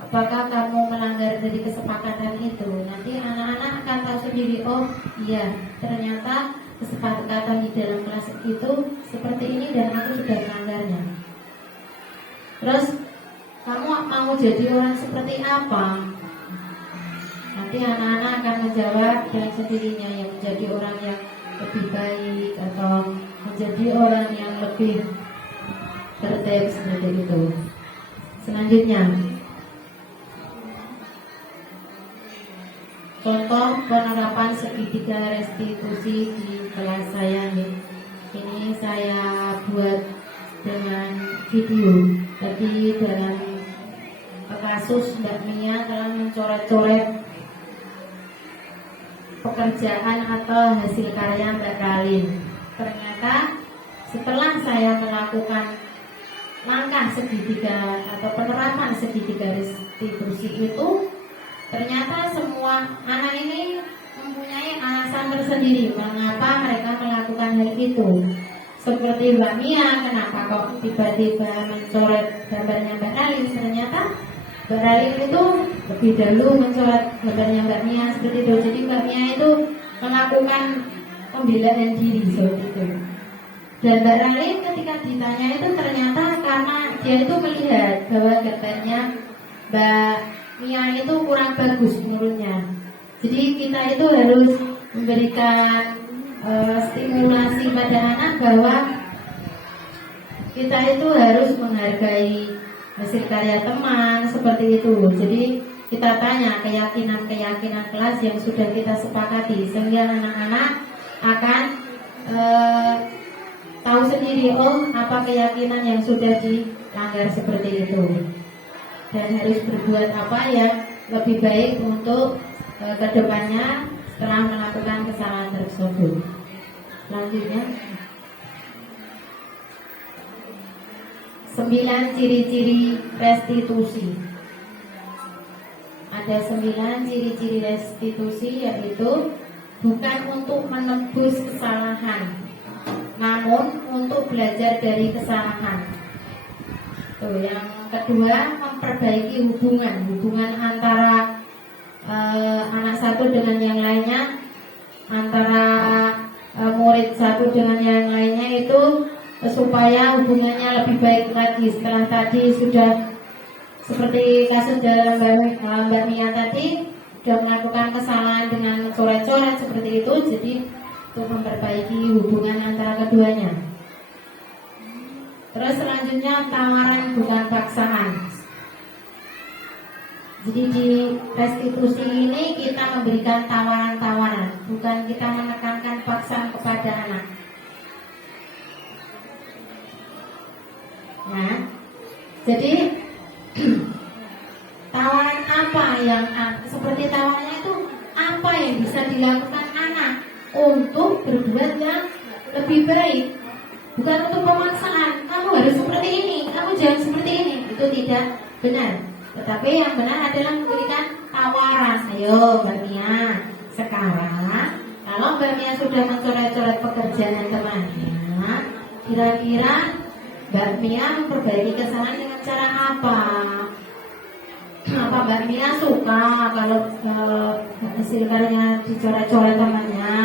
Apakah kamu melanggar dari kesepakatan itu? Nanti anak-anak akan tahu sendiri, oh iya, ternyata kesepakatan di dalam kelas itu seperti ini dan aku sudah melanggarnya. Terus kamu mau jadi orang seperti apa? Nanti anak-anak akan menjawab dengan sendirinya, yang menjadi orang yang lebih baik atau menjadi orang yang lebih tertib seperti itu. Selanjutnya, contoh penerapan segitiga restitusi di kelas saya nih. Ini saya buat dengan video. Tadi dalam kasus Mbak Mia telah mencoret-coret pekerjaan atau hasil karya Mbak Kalin. Ternyata setelah saya melakukan langkah segitiga atau penerapan segitiga restitusi itu, ternyata semua anak ini mempunyai alasan tersendiri mengapa mereka melakukan hal itu. Seperti Mbak Mia, kenapa kok tiba-tiba mencoret gambarnya Mbak Kalin? Ternyata Mbak Kalin itu lebih dahulu mencoret gambarnya Mbak Mia seperti itu. Jadi Mbak Mia itu melakukan pembelaan diri seperti itu. Dan Mbak Kalin ketika ditanya itu ternyata karena dia itu melihat bahwa gambarnya Mbak Mia itu kurang bagus menurutnya. Jadi kita itu harus memberikan stimulasi pada anak bahwa kita itu harus menghargai hasil karya teman seperti itu. Jadi kita tanya keyakinan-keyakinan kelas yang sudah kita sepakati sehingga anak-anak akan tahu sendiri, oh apa keyakinan yang sudah dilanggar seperti itu, dan harus berbuat apa yang lebih baik untuk kedepannya setelah melakukan kesalahan tersebut. Selanjutnya, 9 ciri-ciri restitusi. Ada 9 ciri-ciri restitusi, yaitu bukan untuk menebus kesalahan, namun untuk belajar dari kesalahan. Tuh, yang kedua, memperbaiki hubungan antara anak satu dengan yang lainnya, antara murid satu dengan yang lainnya itu supaya hubungannya lebih baik lagi. Setelah tadi sudah seperti kasus dalam Mbak Mia tadi sudah melakukan kesalahan dengan coret-coret seperti itu, jadi untuk memperbaiki hubungan antara keduanya. Terus selanjutnya, tawaran bukan paksaan. Jadi di restitusi ini kita memberikan tawaran-tawaran, bukan kita menekankan paksaan kepada anak. Nah, jadi tawaran apa yang seperti tawarannya itu apa yang bisa dilakukan anak untuk berbuat yang lebih baik, bukan untuk pemaksaan. Kamu harus seperti ini, kamu jangan seperti ini. Itu tidak benar. Tetapi yang benar adalah memberikan tawaran. Ayo Mbak Mia, sekarang kalau Mbak Mia sudah mencoret-coret pekerjaan temannya, kira-kira Mbak Mia memperbaiki kesalahan dengan cara apa? Apa Mbak Mia suka kalau hasil karyanya dicoret-coret temannya?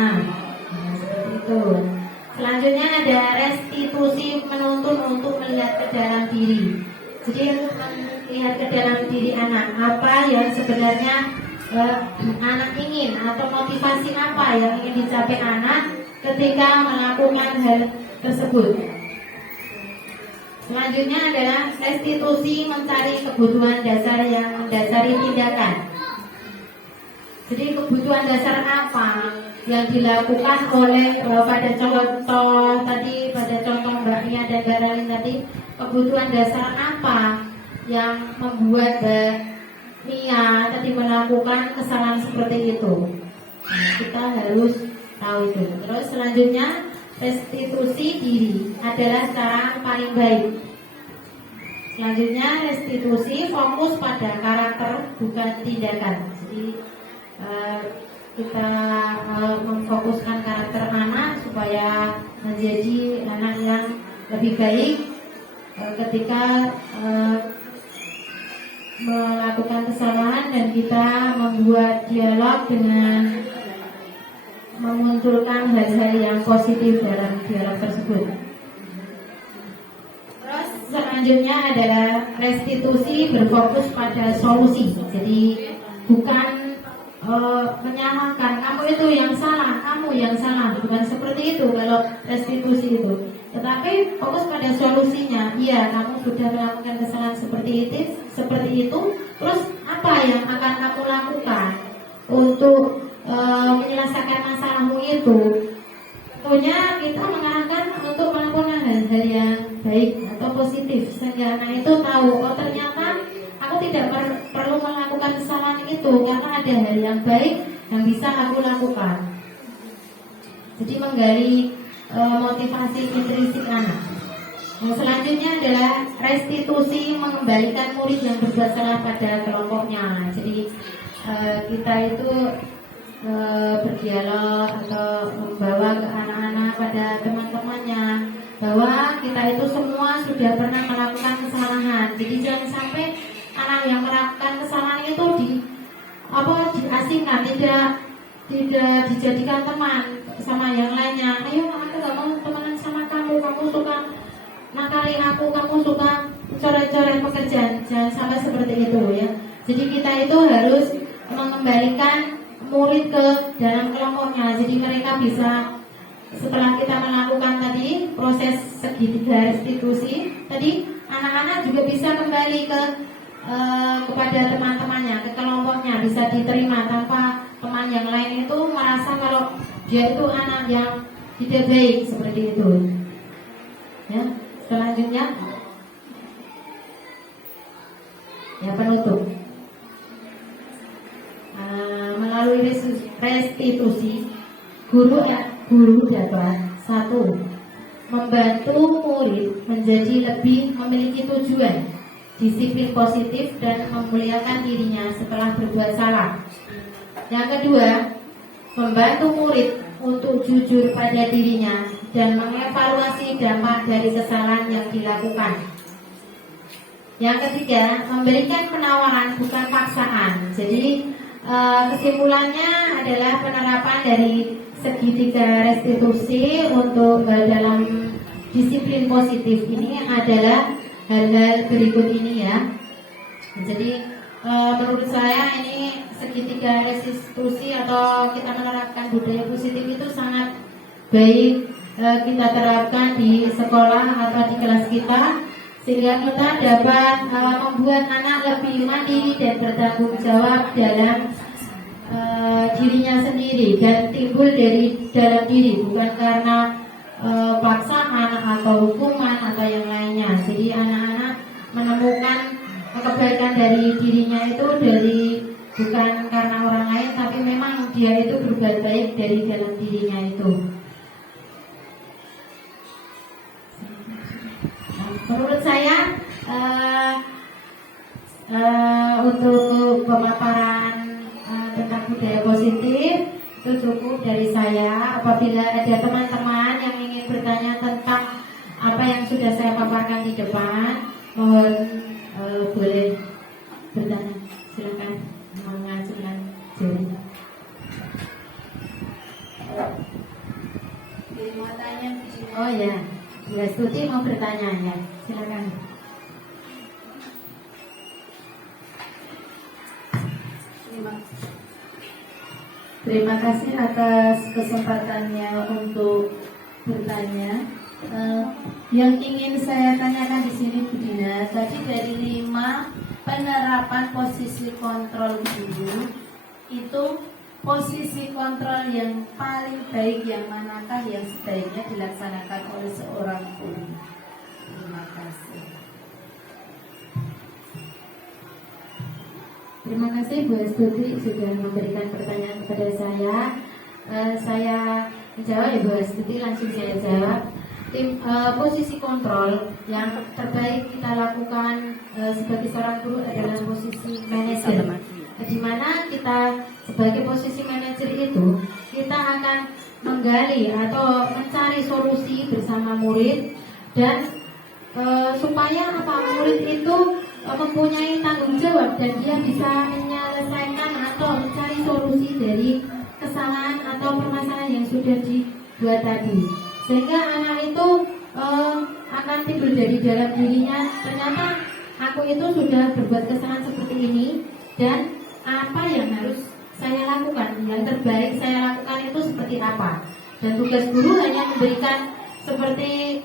Nah, seperti itu. Selanjutnya ada restitusi, menuntun untuk melihat ke dalam diri. Jadi untuk melihat ke dalam diri anak, apa yang sebenarnya anak ingin, atau motivasi apa yang ingin dicapai anak ketika melakukan hal tersebut. Selanjutnya adalah restitusi, mencari kebutuhan dasar yang mendasari tindakan. Jadi kebutuhan dasar apa yang dilakukan oleh pada contoh tadi, pada contoh Mbak Mia dan Mbak Ralin tadi, kebutuhan dasar apa yang membuat Mbak Mia tadi melakukan kesalahan seperti itu. Nah, kita harus tahu itu. Terus selanjutnya, restitusi diri adalah cara paling baik. Selanjutnya, restitusi fokus pada karakter bukan tindakan. Jadi kita memfokuskan karakter anak supaya menjadi anak yang lebih baik ketika melakukan kesalahan, dan kita membuat dialog dengan memunculkan hal-hal yang positif dalam dialog tersebut. Terus selanjutnya adalah restitusi berfokus pada solusi. Jadi bukan menyalahkan kamu itu yang salah, kamu yang salah, bukan seperti itu kalau restitusi itu. Tetapi fokus pada solusinya. Iya, kamu sudah melakukan kesalahan seperti itu. Terus apa yang akan kamu lakukan untuk menyelesaikan masalahmu itu? Tentunya kita mengarahkan untuk melakukan hal-hal yang baik atau positif sehingga anak itu tahu, oh ternyata aku tidak perlu melakukan kesalahan itu karena ada hal yang baik yang bisa aku lakukan. Jadi menggali motivasi intrinsik anak. Yang selanjutnya adalah restitusi, mengembalikan murid yang berbuat salah pada kelompoknya. Jadi kita itu berdialog atau membawa ke anak-anak pada teman-temannya bahwa kita itu semua sudah pernah melakukan kesalahan. Jadi jangan sampai anak yang melakukan kesalahan itu diasingkan, tidak dijadikan teman sama yang lainnya. Ayo, aku gak mau temenan sama kamu suka nakali aku, kamu suka coret-coret pekerjaan. Jangan sampai seperti itu ya. Jadi kita itu harus mengembalikan murid ke dalam kelompoknya. Jadi mereka bisa, setelah kita melakukan tadi proses segitiga restitusi tadi, anak-anak juga bisa kembali kepada teman-temannya, ke kelompoknya, bisa diterima tanpa teman yang lain itu merasa kalau dia itu anak yang tidak baik seperti itu. Ya, selanjutnya ya penutup. Melalui restitusi, guru dapat 1. Membantu murid menjadi lebih memiliki tujuan, disiplin positif dan memuliakan dirinya setelah berbuat salah. Yang kedua, membantu murid untuk jujur pada dirinya dan mengevaluasi dampak dari kesalahan yang dilakukan. Yang ketiga, memberikan penawaran bukan paksaan. Jadi kesimpulannya adalah penerapan dari segitiga restitusi untuk dalam disiplin positif ini adalah hal-hal berikut ini ya. Jadi menurut saya ini segitiga restitusi atau kita menerapkan budaya positif itu sangat baik kita terapkan di sekolah atau di kelas kita, sehingga kita dapat membuat anak lebih mandiri dan bertanggung jawab dalam dirinya sendiri dan timbul dari dalam diri, bukan karena paksaan atau hukuman atau yang lainnya. Jadi anak-anak menemukan kebaikan dari dirinya itu bukan karena orang lain, tapi memang dia itu berbuat baik dari dalam dirinya itu. Menurut saya untuk pemaparan tentang budaya positif itu cukup dari saya. Apabila ada teman-teman yang ingin bertanya tentang apa yang sudah saya paparkan di depan, mohon boleh bertanya. Silakan mengajukan jari. Mau tanya? Oh ya, Bu Astuti mau bertanya ya. Silakan. Terima kasih atas kesempatannya untuk bertanya. Yang ingin saya tanyakan di sini Bu Dina, tadi dari 5 penerapan posisi kontrol guru, itu posisi kontrol yang paling baik yang manakah yang sebaiknya dilaksanakan oleh seorang guru? Terima kasih. Terima kasih Bu Astuti sudah memberikan pertanyaan kepada saya. Saya menjawab ya Bu Astuti, langsung saya jawab. Posisi kontrol yang terbaik kita lakukan sebagai seorang guru adalah posisi manajer. Di mana kita sebagai posisi manajer itu kita akan menggali atau mencari solusi bersama murid dan supaya murid itu mempunyai tanggung jawab dan dia bisa menyelesaikan atau mencari solusi dari kesalahan permasalahan atau permasalahan yang sudah dibuat tadi, sehingga anak itu akan timbul dari dalam dirinya, ternyata aku itu sudah berbuat kesalahan seperti ini, dan apa yang harus saya lakukan, yang terbaik saya lakukan itu seperti apa. Dan tugas guru hanya memberikan seperti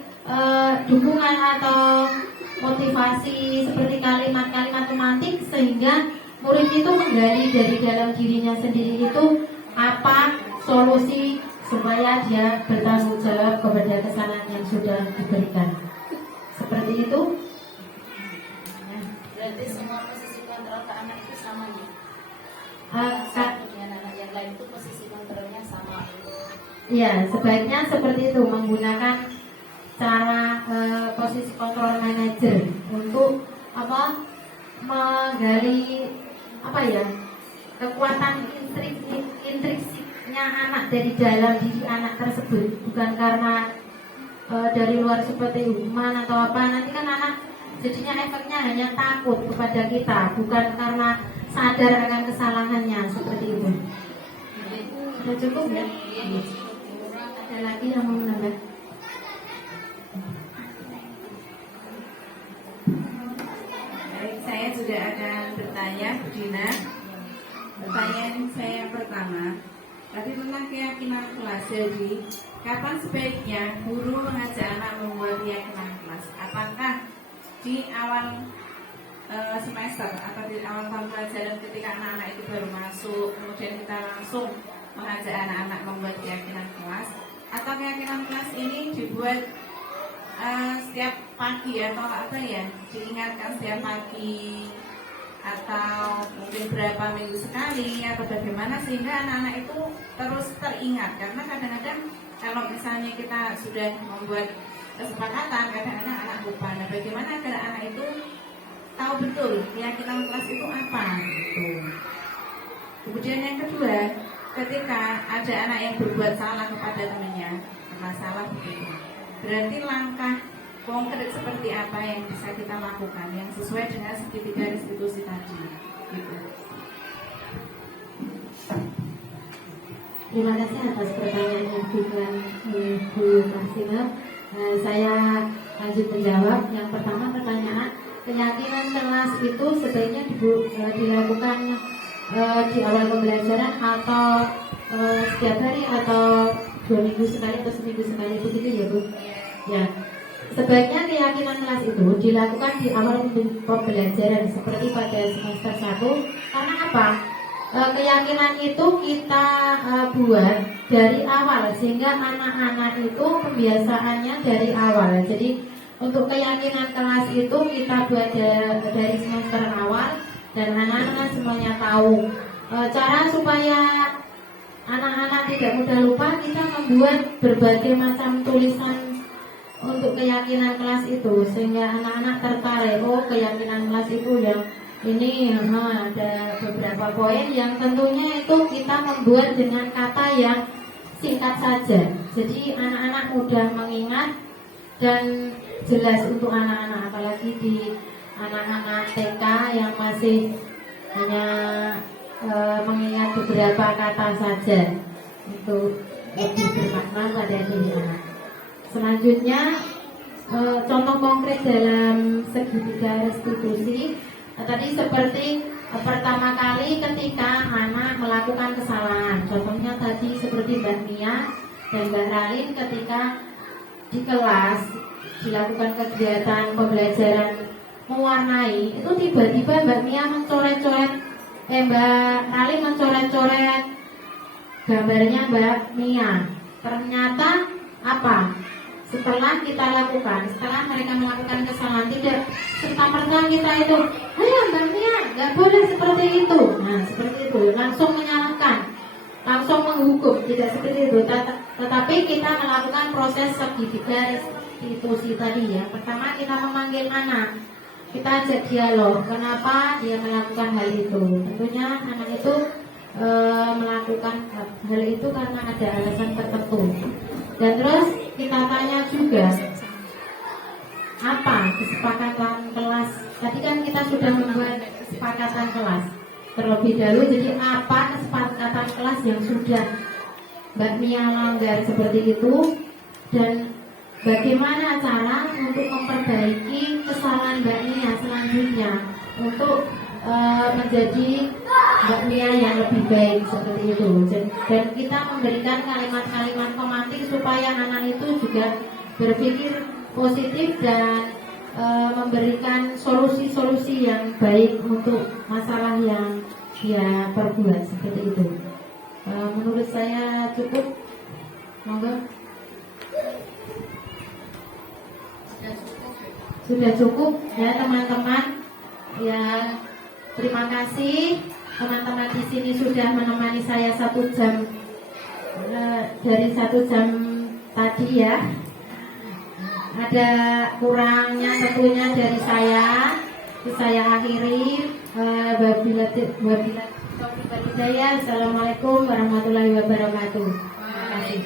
dukungan atau motivasi seperti kalimat-kalimat romantik, sehingga murid itu menggali dari dalam dirinya sendiri itu apa solusi supaya dia bertanggung jawab kepada kesalahan yang sudah diberikan. Seperti itu. Berarti semua posisi kontrol ke anak itu sama ya? Kemudian anak yang lain itu posisi kontrolnya sama. Ya, sebaiknya seperti itu, menggunakan cara posisi kontrol manager untuk menggali kekuatan intrinsiknya anak dari dalam diri anak tersebut, bukan karena dari luar seperti hukuman atau apa. Nanti kan anak jadinya efeknya hanya takut kepada kita, bukan karena sadar akan kesalahannya, seperti itu. Sudah cukup ya? Ada lagi yang mau menambah? Baik, saya juga akan bertanya, Bu Dina. Pertanyaan saya yang pertama, tadi tentang keyakinan kelas. Jadi, kapan sebaiknya guru mengajak anak membuat keyakinan kelas? Apakah di awal semester atau di awal tahun pelajaran ketika anak-anak itu baru masuk, kemudian kita langsung mengajak anak-anak membuat keyakinan kelas, atau keyakinan kelas ini dibuat setiap pagi atau diingatkan setiap pagi, atau mungkin berapa minggu sekali, atau bagaimana sehingga anak-anak itu terus teringat. Karena kadang-kadang kalau misalnya kita sudah membuat kesepakatan, kadang-kadang anak lupa. Nah, bagaimana agar anak itu tahu betul keyakinan kelas itu apa gitu. Kemudian yang kedua, ketika ada anak yang berbuat salah kepada temannya, masalah begitu, berarti langkah konkret seperti apa yang bisa kita lakukan yang sesuai dengan segitiga restitusi tadi gitu. Terima kasih atas pertanyaan yang diberikan oleh Bu Marsina. Saya lanjut menjawab. Yang pertama, pertanyaan keyakinan kelas itu sebaiknya dilakukan di awal pembelajaran atau setiap hari atau 2 minggu sekali atau seminggu sekali, begitu ya Bu? Ya. Sebaiknya keyakinan kelas itu dilakukan di awal pembelajaran seperti pada semester 1. Karena apa? Keyakinan itu kita buat dari awal, sehingga anak-anak itu pembiasaannya dari awal. Jadi untuk keyakinan kelas itu kita buat dari semester awal, dan anak-anak semuanya tahu. Cara supaya anak-anak tidak mudah lupa, kita membuat berbagai macam tulisan untuk keyakinan kelas itu, sehingga anak-anak tertarik. Oh, keyakinan kelas itu yang ini ada beberapa poin yang tentunya itu kita membuat dengan kata yang singkat saja. Jadi anak-anak mudah mengingat dan jelas untuk anak-anak, apalagi di anak-anak TK yang masih hanya mengingat beberapa kata saja, itu lebih bermakna pada diri anak. Selanjutnya, contoh konkret dalam segitiga restitusi tadi seperti pertama kali ketika anak melakukan kesalahan. Contohnya tadi seperti Mbak Mia dan Mbak Ralin ketika di kelas dilakukan kegiatan pembelajaran mewarnai, itu tiba-tiba Mbak Mia Mbak Ralin mencoret-coret gambarnya Mbak Mia. Ternyata apa? Setelah kita lakukan, setelah mereka melakukan kesalahan, tidak serta-merta kita itu, ayo Mbak Mia, nggak boleh seperti itu. Nah, seperti itu, langsung menyalahkan, langsung menghukum, tidak seperti itu. Tetapi kita melakukan proses segitiga restitusi tadi ya. Pertama kita memanggil anak, kita ajak dialog, kenapa dia melakukan hal itu. Tentunya anak itu melakukan hal itu karena ada alasan tertentu. Dan terus kita tanya juga, apa kesepakatan kelas? Tadi kan kita sudah membuat kesepakatan kelas. terlebih dahulu. Jadi apa kesepakatan kelas yang sudah Mbak Mia langgar seperti itu, dan bagaimana cara untuk memperbaiki kesalahan Mbak Mia selanjutnya untuk menjadi Mbak Mia yang lebih baik seperti itu. Dan kita memberikan kalimat-kalimat pemantik supaya anak itu juga berpikir positif dan memberikan solusi-solusi yang baik untuk masalah yang dia perbuat seperti itu. Menurut saya cukup. Monggo. Sudah cukup ya teman-teman. Ya, terima kasih teman-teman di sini sudah menemani saya 1 jam dari 1 jam tadi ya. Ada kurangnya tentunya dari saya. Saya akhiri. Wabila hidayah. Assalamualaikum warahmatullahi wabarakatuh. Terima kasih.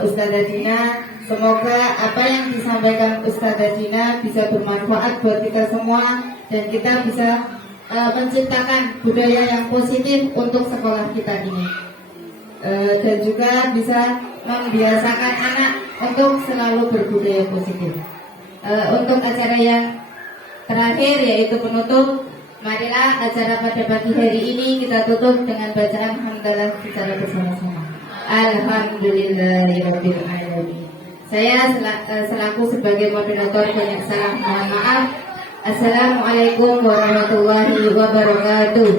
Ustazah Dina, semoga apa yang disampaikan Ustazah Dina bisa bermanfaat buat kita semua dan kita bisa menciptakan budaya yang positif untuk sekolah kita ini, dan juga bisa membiasakan anak untuk selalu berbudaya positif. Untuk acara yang terakhir yaitu penutup, marilah acara pada pagi hari ini kita tutup dengan bacaan hamdalah secara bersama-sama. Alhamdulillahirabbil alamin. Saya selaku sebagai moderator banyak salah, mohon maaf. Assalamualaikum warahmatullahi wabarakatuh.